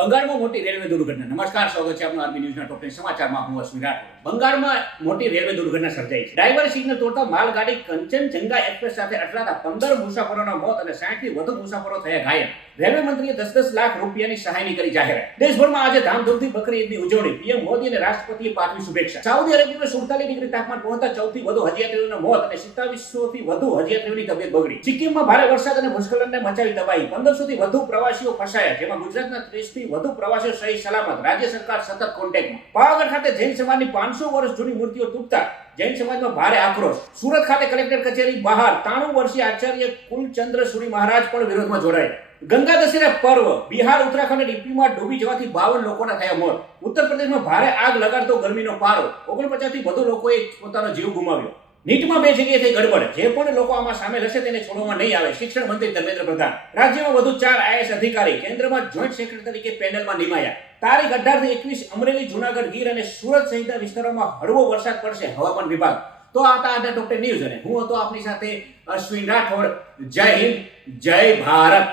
બંગાળમાં મોટી રેલવે દુર્ઘટના. નમસ્કાર, સ્વાગત છે આપનું આરબી ન્યૂઝના ટોપ સમાચારમાં. હું રાઠોડ. બંગાળમાં મોટી રેલવે દુર્ઘટના સર્જાઈ છે. ડ્રાઈવર સિગ્નલ તોડતા માલગાડી કંચનજંગા એક્સપ્રેસ સાથે અથડાતા પંદર મુસાફરોના મોત અને 60 થી વધુ મુસાફરો થયા ઘાયલ. રેલવે મંત્રીએ દસ દસ લાખ રૂપિયાની સહાયની કરી જાહેરાત. દેશભરમાં આજે ધામધૂમથી બકરી ઈદની ઉજવણી. પીએમ મોદી અને રાષ્ટ્રપતિએ પાઠવી શુભેચ્છા. સાઉદી અરેબિયામાં સુડતાલીસ ડિગ્રી તાપમાન પહોંચતા ચૌથી વધુ હજયાત્રીઓના મોત અને સિત્તાવીસો થી વધુ હજયાત્રીઓની તબિયત બગડી. સિક્કિમમાં ભારે વરસાદ અને ભૂસ્ખલનને મચાવી તબાહી. પંદરસો થી વધુ પ્રવાસીઓ ફસાયા, જેમાં ગુજરાતના ત્રીસથી વધુ પ્રવાસીઓ સહી સલામત. રાજ્ય સરકાર સતત કોન્ટેક્ટમાં પાવાગઢ ખાતે જૈન સમાજની પાંચસો વર્ષ જૂની મૂર્તિઓ તૂટતા જૈન સમાજમાં ભારે આક્રોશ. સુરત ખાતે કલેક્ટર કચેરી બહાર ત્રાણું વર્ષીય આચાર્ય કુલચંદ્ર સુરી મહારાજ પણ વિરોધમાં જોડાયા. ગંગા દશેરા પર્વ બિહાર, ઉત્તરાખંડ અને યુપીમાં ડૂબી જવાથી બાવન લોકોના થયા મોત. ઉત્તર પ્રદેશમાં ભારે આગ લગાડતો ગરમીનો પારો. ઓગણપચાસથી વધુ લોકોએ પોતાનો જીવ ગુમાવ્યો. નીટમાં બે જગ્યાએ થઈ ગડબડ. જે પણ લોકો આમાં સામેલ હશે તેને છોડવામાં નહીં આવે, શિક્ષણ મંત્રી ધર્મેન્દ્ર પ્રધાન. રાજ્યમાં વધુ ચાર આઈએસ અધિકારી કેન્દ્રમાં જોઈન્ટ સેક્રેટરી તરીકે પેનલમાં નિમાયા. તારીખ અઢારથી એકવીસ અમરેલી, જુનાગઢ, ગીર અને સુરત સહિતના વિસ્તારોમાં હળવો વરસાદ પડશે હવામાન વિભાગ. તો આ હતા આજના ડોક્ટર ન્યૂઝ અને હું હતો આપની સાથે અશ્વિન રાઠોડ. જય હિન્દ, જય ભારત.